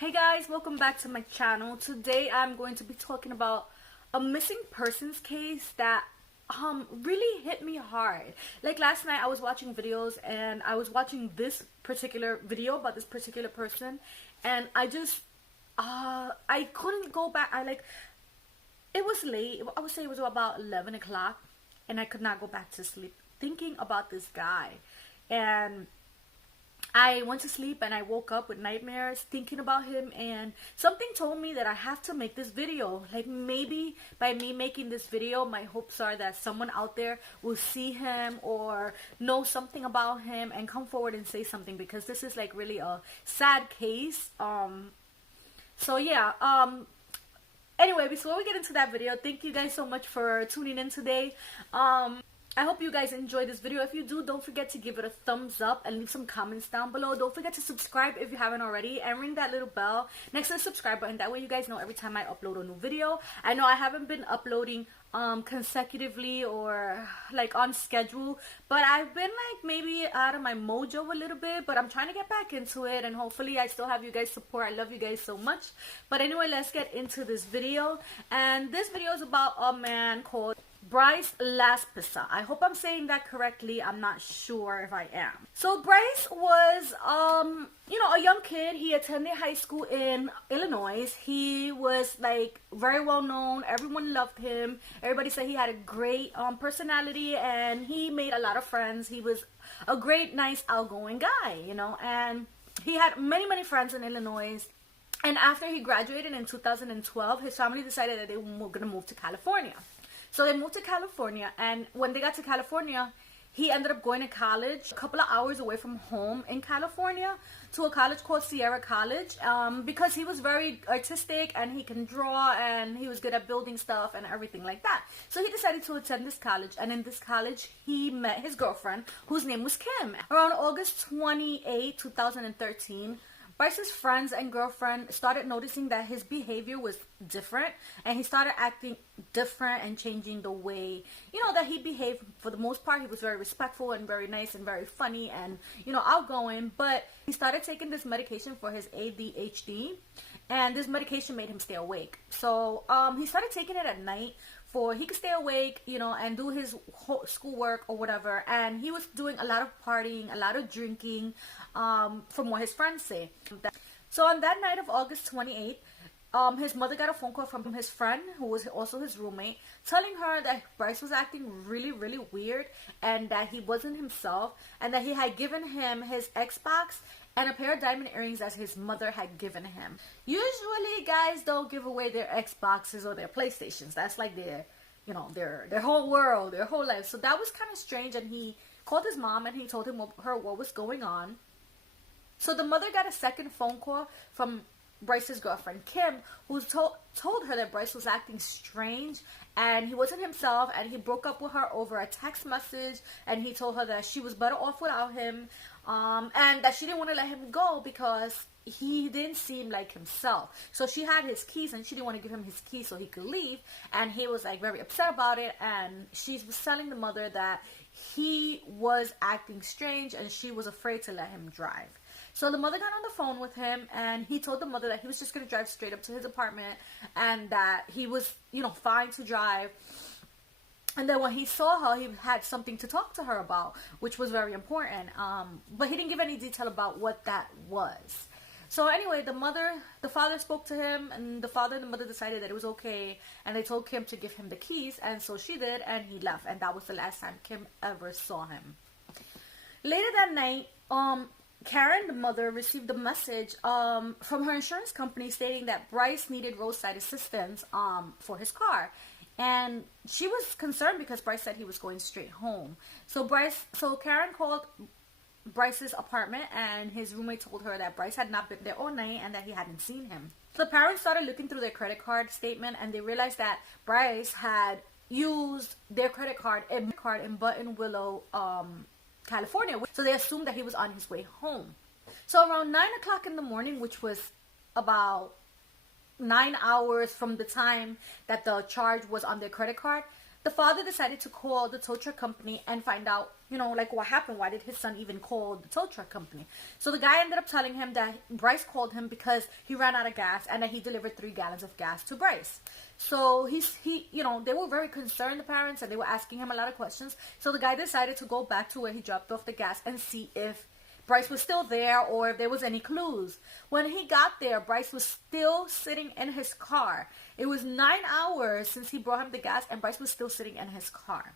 Hey guys, welcome back to my channel. Today I'm going to be talking about a missing persons case that really hit me hard. Like last night I was watching videos and I was watching this particular video about this particular person, and I just I couldn't go back. It was late. I would say it was about 11 o'clock, and I could not go back to sleep thinking about this guy. And I went to sleep and I woke up with nightmares thinking about him, and something told me that I have to make this video. Like, maybe by me making this video, my hopes are that someone out there will see him or know something about him and come forward and say something, because this is like really a sad case. So yeah, anyway, before we get into that video, thank you guys so much for tuning in today. I hope you guys enjoyed this video. If you do, don't forget to give it a thumbs up and leave some comments down below. Don't forget to subscribe if you haven't already, and ring that little bell next to the subscribe button. That way you guys know every time I upload a new video. I know I haven't been uploading consecutively or like on schedule, but I've been like maybe out of my mojo a little bit, but I'm trying to get back into it, and hopefully I still have you guys support. I love you guys so much. But anyway, let's get into this video. And this video is about a man called Bryce Laspisa. I hope I'm saying that correctly. I'm not sure if I am. So Bryce was a young kid. He attended high school in Illinois. He was like very well known. Everyone loved him. Everybody said he had a great personality, and he made a lot of friends. He was a great, nice, outgoing guy, and he had many friends in Illinois. And after he graduated in 2012, his family decided that they were going to move to California. So they moved to California, and when they got to California, he ended up going to college a couple of hours away from home in California, to a college called Sierra College, because he was very artistic and he can draw and he was good at building stuff and everything like that. So he decided to attend this college, and in this college he met his girlfriend, whose name was Kim. Around August 28, 2013, Bryce's friends and girlfriend started noticing that his behavior was different, and he started acting different and changing the way, that he behaved. For the most part, he was very respectful and very nice and very funny and, outgoing, but he started taking this medication for his ADHD, and this medication made him stay awake. So he started taking it at night for he could stay awake, and do his schoolwork or whatever. And he was doing a lot of partying, a lot of drinking, from what his friends say. So on that night of August 28th, his mother got a phone call from his friend, who was also his roommate, telling her that Bryce was acting really weird, and that he wasn't himself, and that he had given him his Xbox and a pair of diamond earrings as his mother had given him. Usually guys don't give away their Xboxes or their PlayStations. That's like their whole world, their whole life. So that was kind of strange, and he called his mom and he told her what was going on. So the mother got a second phone call from Bryce's girlfriend Kim, who told her that Bryce was acting strange and he wasn't himself, and he broke up with her over a text message, and he told her that she was better off without him, and that she didn't want to let him go because he didn't seem like himself. So she had his keys and she didn't want to give him his keys so he could leave, and he was like very upset about it, and she was telling the mother that he was acting strange and she was afraid to let him drive. So the mother got on the phone with him, and he told the mother that he was just going to drive straight up to his apartment, and that he was, fine to drive. And then when he saw her, he had something to talk to her about, which was very important. But he didn't give any detail about what that was. So anyway, the father spoke to him, and the father and the mother decided that it was okay, and they told Kim to give him the keys, and so she did, and he left, and that was the last time Kim ever saw him. Later that night, Karen, the mother, received a message from her insurance company stating that Bryce needed roadside assistance for his car. And she was concerned because Bryce said he was going straight home. So Karen called Bryce's apartment, and his roommate told her that Bryce had not been there all night and that he hadn't seen him. So the parents started looking through their credit card statement, and they realized that Bryce had used their credit card in Buttonwillow, California. So they assumed that he was on his way home. So around 9 o'clock in the morning, which was about 9 hours from the time that the charge was on their credit card, the father decided to call the tow truck company and find out, you know, like what happened. Why did his son even call the tow truck company? So the guy ended up telling him that Bryce called him because he ran out of gas and that he delivered 3 gallons of gas to Bryce. So he, you know, they were very concerned, the parents, and they were asking him a lot of questions. So the guy decided to go back to where he dropped off the gas and see if Bryce was still there or if there was any clues. When he got there, Bryce was still sitting in his car. It was 9 hours since he brought him the gas, and Bryce was still sitting in his car.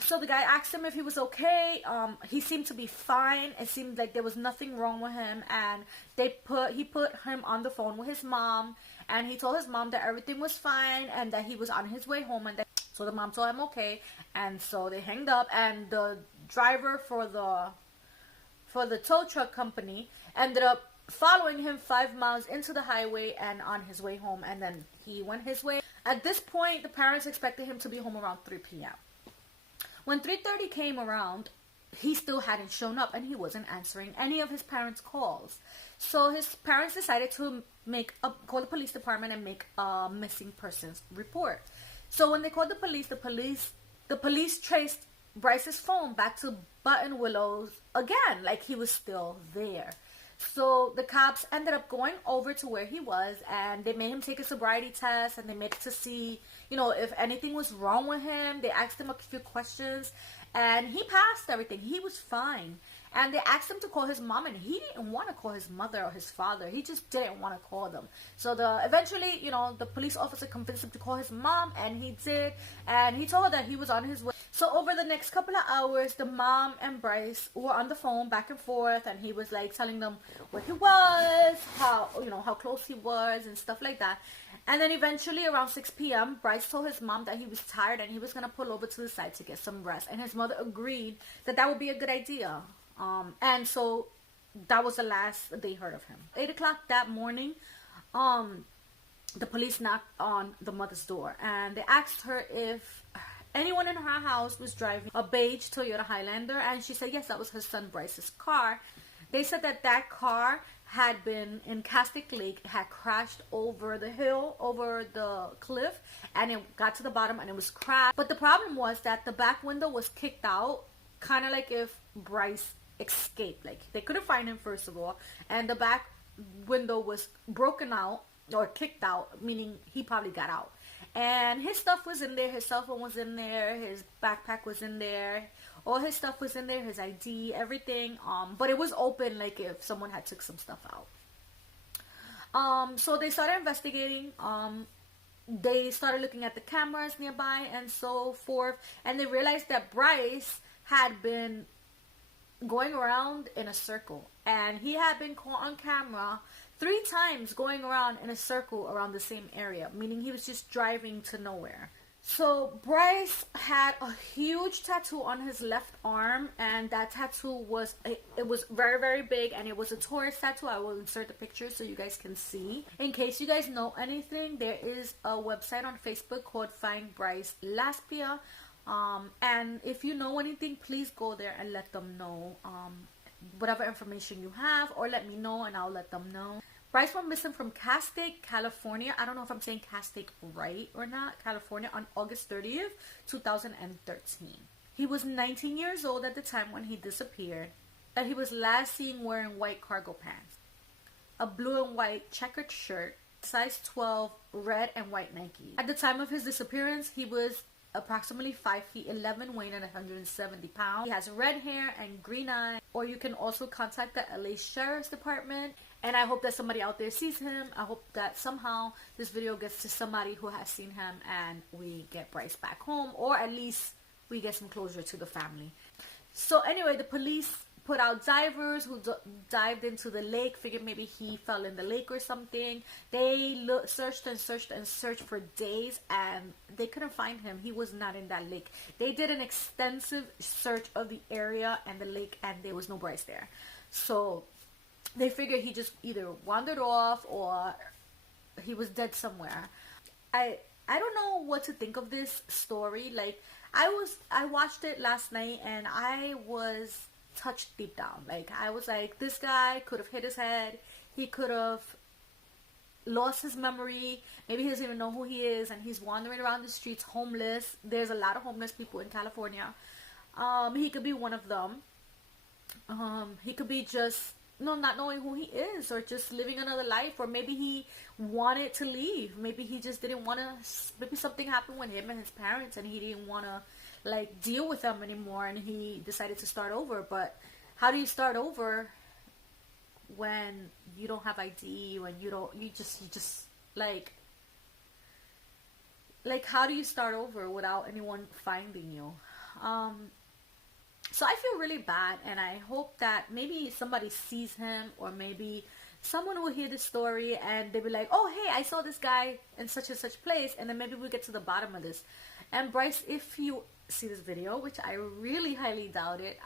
So the guy asked him if he was okay. He seemed to be fine. It seemed like there was nothing wrong with him, and he put him on the phone with his mom, and he told his mom that everything was fine and that he was on his way home. And so the mom told him okay, and so they hanged up, and the driver for the tow truck company ended up following him 5 miles into the highway and on his way home, and then he went his way. At this point, the parents expected him to be home around 3 p.m. When 3:30 came around, he still hadn't shown up, and he wasn't answering any of his parents' calls. So his parents decided to call the police department and make a missing persons report. So when they called the police traced Bryce's phone back to Button Willows again, like he was still there. So the cops ended up going over to where he was, and they made him take a sobriety test, and they made to see, you know, if anything was wrong with him. They asked him a few questions, and he passed everything. He was fine. And they asked him to call his mom, and he didn't want to call his mother or his father. He just didn't want to call them. So eventually, you know, the police officer convinced him to call his mom, and he did. And he told her that he was on his way. So over the next couple of hours, the mom and Bryce were on the phone back and forth, and he was like telling them where he was, how close he was, and stuff like that. And then eventually around 6 p.m., Bryce told his mom that he was tired and he was going to pull over to the side to get some rest. And his mother agreed that that would be a good idea. And so that was the last they heard of him. 8 o'clock that morning, the police knocked on the mother's door, and they asked her if anyone in her house was driving a beige Toyota Highlander, and she said yes, that was her son Bryce's car. They said that car had been in Castaic Lake, had crashed over the hill, over the cliff, and it got to the bottom and it was crashed. But the problem was that the back window was kicked out, kind of like if Bryce escaped. Like, they couldn't find him, first of all, and the back window was broken out or kicked out, meaning he probably got out. And his stuff was in there. His cell phone was in there. His backpack was in there. All his stuff was in there. His ID, everything. But it was open, like if someone had took some stuff out. So they started investigating. They started looking at the cameras nearby and so forth. And they realized that Bryce had been going around in a circle. And he had been caught on camera 3 times going around in a circle around the same area, meaning he was just driving to nowhere. So Bryce had a huge tattoo on his left arm, and that tattoo was very, very big, and it was a Taurus tattoo. I will insert the picture so you guys can see. In case you guys know anything, there is a website on Facebook called Find Bryce Laspisa, and if you know anything, please go there and let them know whatever information you have, or let me know and I'll let them know. Bryce went missing from Castaic, California. I don't know if I'm saying Castaic right or not. California, on August 30th, 2013. He was 19 years old at the time when he disappeared, and he was last seen wearing white cargo pants, a blue and white checkered shirt, size 12 red and white Nike. At the time of his disappearance, he was approximately 5 feet 11, weighing at 170 pounds. He has red hair and green eyes. Or you can also contact the LA Sheriff's Department. And I hope that somebody out there sees him. I hope that somehow this video gets to somebody who has seen him and we get Bryce back home, or at least we get some closure to the family. So anyway, the police put out divers who dived into the lake, figured maybe he fell in the lake or something. They searched and searched and searched for days, and they couldn't find him. He was not in that lake. They did an extensive search of the area and the lake, and there was no Bryce there. So they figured he just either wandered off or he was dead somewhere. I don't know what to think of this story. Like, I watched it last night and I was touched deep down. Like, I was like, this guy could have hit his head. He could have lost his memory. Maybe he doesn't even know who he is, and he's wandering around the streets homeless. There's a lot of homeless people in California. He could be one of them. He could be just not knowing who he is, or just living another life, or maybe he wanted to leave. Maybe he just didn't want to. Maybe something happened with him and his parents, and he didn't want to like deal with them anymore, and he decided to start over. But how do you start over when you don't have ID, when you just like how do you start over without anyone finding you? So I feel really bad, and I hope that maybe somebody sees him, or maybe someone will hear the story and they'll be like, oh hey, I saw this guy in such and such place, and then maybe we'll get to the bottom of this. And Bryce, if you see this video, which I really highly doubt it,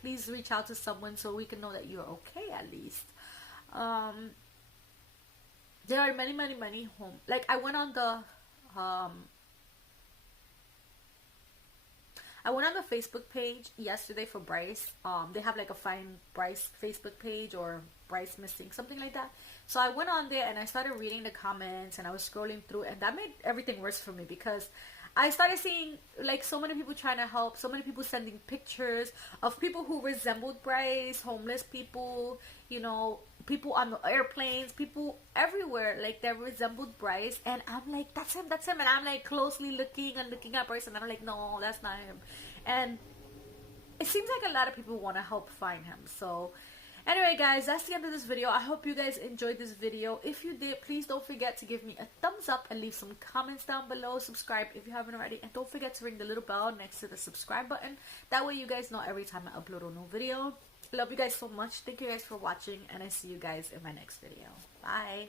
please reach out to someone so we can know that you're okay at least. There are many home, like I went on the Facebook page yesterday for Bryce. They have like a Find Bryce Facebook page, or Bryce Missing, something like that. So I went on there and I started reading the comments, and I was scrolling through, and that made everything worse for me, because I started seeing like so many people trying to help, so many people sending pictures of people who resembled Bryce, homeless people, you know, people on the airplanes, people everywhere, like that resembled Bryce. And I'm like, that's him. And I'm like closely looking at Bryce, and I'm like, no, that's not him. And it seems like a lot of people want to help find him. So anyway guys, that's the end of this video. I hope you guys enjoyed this video. If you did, please don't forget to give me a thumbs up and leave some comments down below. Subscribe if you haven't already, and don't forget to ring the little bell next to the subscribe button. That way you guys know every time I upload a new video. Love you guys so much. Thank you guys for watching, and I see you guys in my next video. Bye.